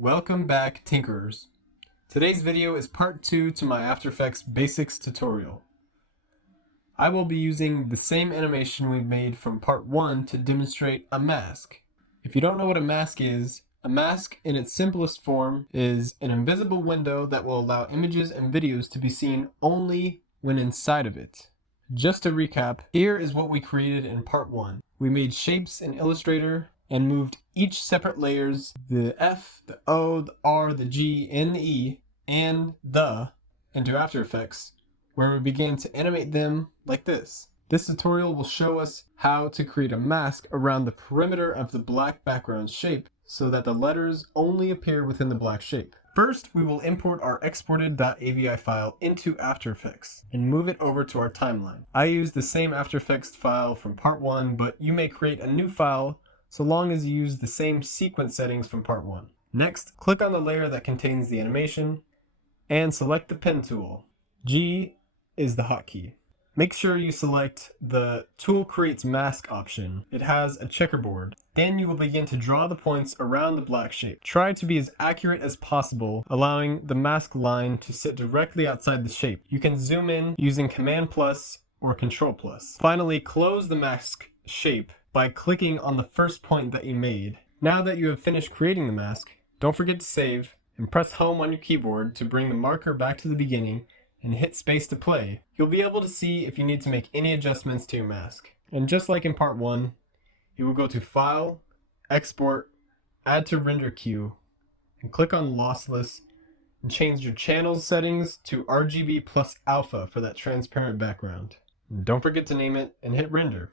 Welcome back, Tinkerers. Today's video is part 2 to my After Effects Basics tutorial. I will be using the same animation we made from part 1 to demonstrate a mask. If you don't know what a mask is, a mask in its simplest form is an invisible window that will allow images and videos to be seen only when inside of it. Just to recap, here is what we created in part 1. We made shapes in Illustrator and moved each separate layers, the F, the O, the R, the G, and the E, and the, into After Effects, where we began to animate them like this. This tutorial will show us how to create a mask around the perimeter of the black background shape so that the letters only appear within the black shape. First, we will import our exported.avi file into After Effects and move it over to our timeline. I used the same After Effects file from part 1, but you may create a new file so long as you use the same sequence settings from part 1. Next, click on the layer that contains the animation and select the pen tool. G is the hotkey. Make sure you select the Tool Creates Mask option. It has a checkerboard. Then you will begin to draw the points around the black shape. Try to be as accurate as possible, allowing the mask line to sit directly outside the shape. You can zoom in using Command plus or Control plus. Finally, close the mask shape by clicking on the first point that you made. Now that you have finished creating the mask, don't forget to save and press home on your keyboard to bring the marker back to the beginning and hit space to play. You'll be able to see if you need to make any adjustments to your mask. And just like in part 1, you will go to File, Export, Add to Render Queue, and click on Lossless and change your channel settings to RGB plus alpha for that transparent background. And don't forget to name it and hit render.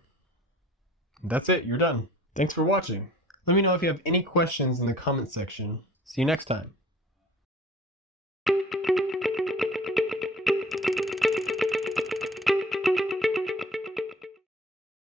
That's it, you're done. Thanks for watching. Let me know if you have any questions in the comment section. See you next time.